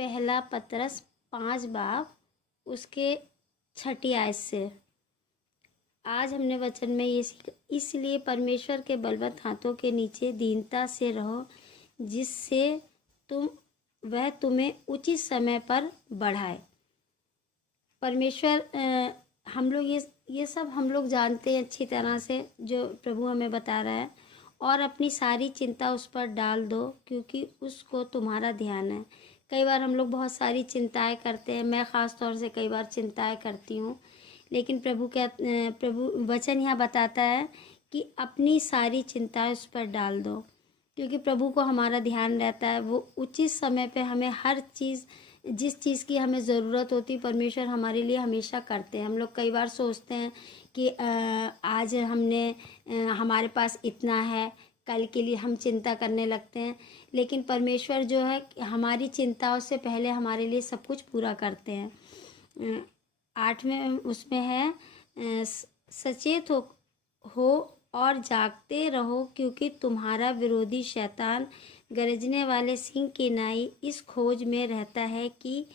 पहला पतरस 5 बाब उसके 6 आयत से। आज हमने वचन में ये सीखा, इसलिए परमेश्वर के बलवंत हाथों के नीचे दीनता से रहो, जिससे वह तुम्हें उचित समय पर बढ़ाए। परमेश्वर हम लोग ये सब हम लोग जानते हैं अच्छी तरह से, जो प्रभु हमें बता रहा है। और अपनी सारी चिंता उस पर डाल दो, क्योंकि उसको तुम्हारा ध्यान है। कई बार हम लोग बहुत सारी चिंताएं करते हैं, मैं ख़ास तौर से कई बार चिंताएं करती हूँ, लेकिन प्रभु वचन यहाँ बताता है कि अपनी सारी चिंताएं उस पर डाल दो, क्योंकि प्रभु को हमारा ध्यान रहता है। वो उचित समय पे हमें हर चीज़, जिस चीज़ की हमें ज़रूरत होती, परमेश्वर हमारे लिए हमेशा करते हैं। हम लोग कई बार सोचते हैं कि आज हमारे पास इतना है, कल के लिए हम चिंता करने लगते हैं, लेकिन परमेश्वर जो है हमारी चिंताओं से पहले हमारे लिए सब कुछ पूरा करते हैं। 8वें उसमें है, सचेत हो और जागते रहो, क्योंकि तुम्हारा विरोधी शैतान गरजने वाले सिंह की नाई इस खोज में रहता है कि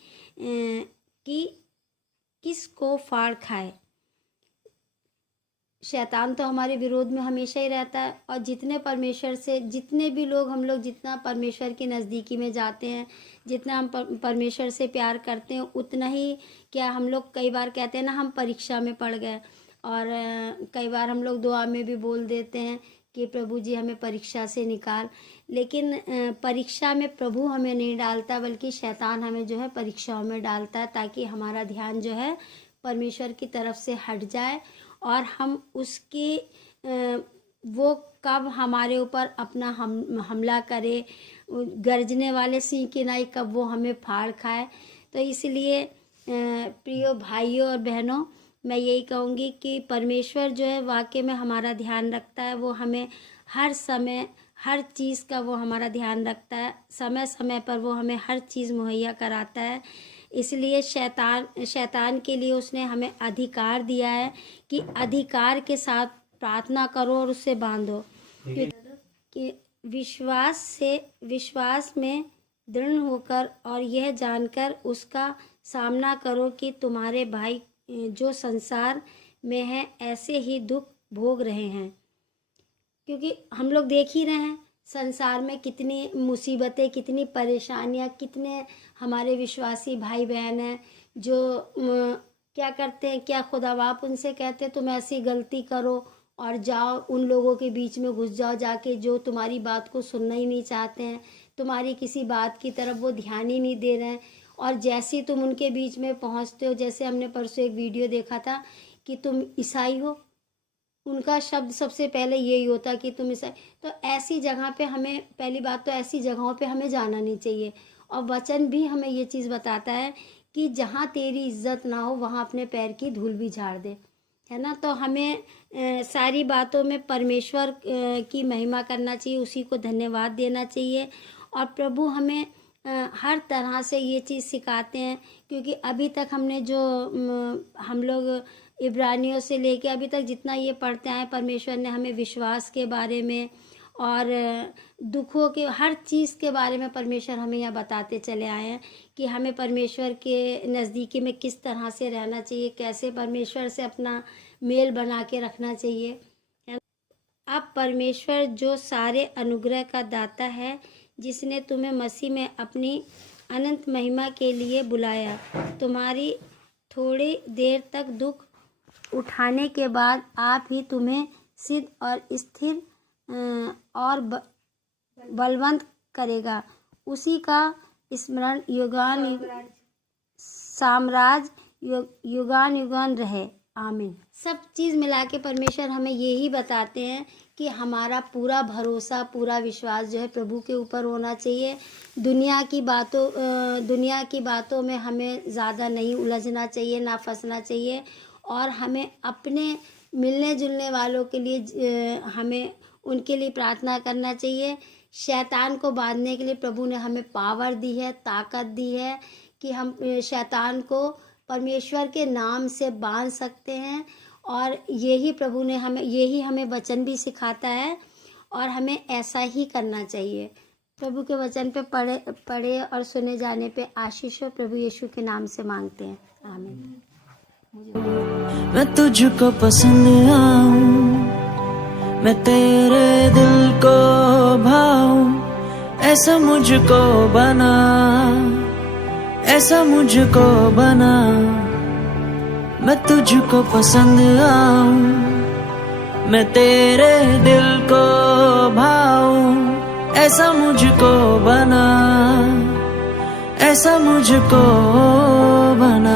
किसको फाड़ खाए। शैतान तो हमारे विरोध में हमेशा ही रहता है, और जितने भी लोग हम लोग जितना परमेश्वर की नज़दीकी में जाते हैं, जितना हम परमेश्वर से प्यार करते हैं, उतना ही क्या हम लोग कई बार कहते हैं ना, हम परीक्षा में पड़ गए। और कई बार हम लोग दुआ में भी बोल देते हैं कि प्रभु जी हमें परीक्षा से निकाल, लेकिन परीक्षा में प्रभु हमें नहीं डालता, बल्कि शैतान हमें जो है परीक्षाओं में डालता है, ताकि हमारा ध्यान जो है परमेश्वर की तरफ से हट जाए, और हम उसकी वो कब हमारे ऊपर अपना हमला करे, गरजने वाले सिंह की नाई कब वो हमें फाड़ खाए। तो इसलिए प्रिय भाइयों और बहनों, मैं यही कहूँगी कि परमेश्वर जो है वाकई में हमारा ध्यान रखता है। वो हमें हर समय हर चीज़ का वो हमारा ध्यान रखता है, समय समय पर वो हमें हर चीज़ मुहैया कराता है। इसलिए शैतान के लिए उसने हमें अधिकार दिया है कि अधिकार के साथ प्रार्थना करो और उससे बांधो, कि विश्वास में दृढ़ होकर और यह जानकर उसका सामना करो कि तुम्हारे भाई जो संसार में है ऐसे ही दुख भोग रहे हैं। क्योंकि हम लोग देख ही रहे हैं संसार में कितनी मुसीबतें, कितनी परेशानियां, कितने हमारे विश्वासी भाई बहन हैं जो क्या करते हैं, क्या खुदा बाप उनसे कहते तुम ऐसी गलती करो और जाओ उन लोगों के बीच में घुस जाओ जाके, जो तुम्हारी बात को सुनना ही नहीं चाहते हैं, तुम्हारी किसी बात की तरफ वो ध्यान ही नहीं दे रहे हैं। और जैसे तुम उनके बीच में पहुंचते हो, जैसे हमने परसों एक वीडियो देखा था कि तुम ईसाई हो, उनका शब्द सबसे पहले यही होता कि तुम ईसाई। तो ऐसी जगह पे हमें, पहली बात तो ऐसी जगहों पे हमें जाना नहीं चाहिए। और वचन भी हमें ये चीज़ बताता है कि जहाँ तेरी इज्जत ना हो वहाँ अपने पैर की धूल भी झाड़ दे, है ना। तो हमें सारी बातों में परमेश्वर की महिमा करना चाहिए, उसी को धन्यवाद देना चाहिए। और प्रभु हमें हर तरह से ये चीज़ सिखाते हैं, क्योंकि अभी तक हमने जो हम लोग इब्रानियों से लेके अभी तक जितना ये पढ़ते आए, परमेश्वर ने हमें विश्वास के बारे में और दुखों के हर चीज़ के बारे में परमेश्वर हमें यह बताते चले आए हैं कि हमें परमेश्वर के नज़दीकी में किस तरह से रहना चाहिए, कैसे परमेश्वर से अपना मेल बना के रखना चाहिए। अब परमेश्वर जो सारे अनुग्रह का दाता है, जिसने तुम्हें मसीह में अपनी अनंत महिमा के लिए बुलाया, तुम्हारी थोड़ी देर तक दुख उठाने के बाद आप ही तुम्हें सिद्ध और स्थिर और बलवंत करेगा। उसी का स्मरण साम्राज्य युगान युगान रहे, आमीन। सब चीज़ मिला के परमेश्वर हमें यही बताते हैं कि हमारा पूरा भरोसा, पूरा विश्वास जो है प्रभु के ऊपर होना चाहिए। दुनिया की बातों में हमें ज़्यादा नहीं उलझना चाहिए, ना फंसना चाहिए। और हमें अपने मिलने जुलने वालों के लिए हमें उनके लिए प्रार्थना करना चाहिए। शैतान को बांधने के लिए प्रभु ने हमें पावर दी है, ताकत दी है कि हम शैतान को परमेश्वर के नाम से बांध सकते हैं। और यही हमें वचन भी सिखाता है, और हमें ऐसा ही करना चाहिए। प्रभु के वचन पे पढ़े और सुने जाने पे आशीष हो प्रभु यीशु के नाम से मांगते हैं, आमीन। मैं तुझको पसंद आऊं, मैं तेरे दिल को भाऊं, ऐसा मुझको बना, ऐसा मुझको बना। मैं तुझको पसंद आऊं, मैं तेरे दिल को भाऊं, ऐसा मुझको बना, ऐसा मुझको बना।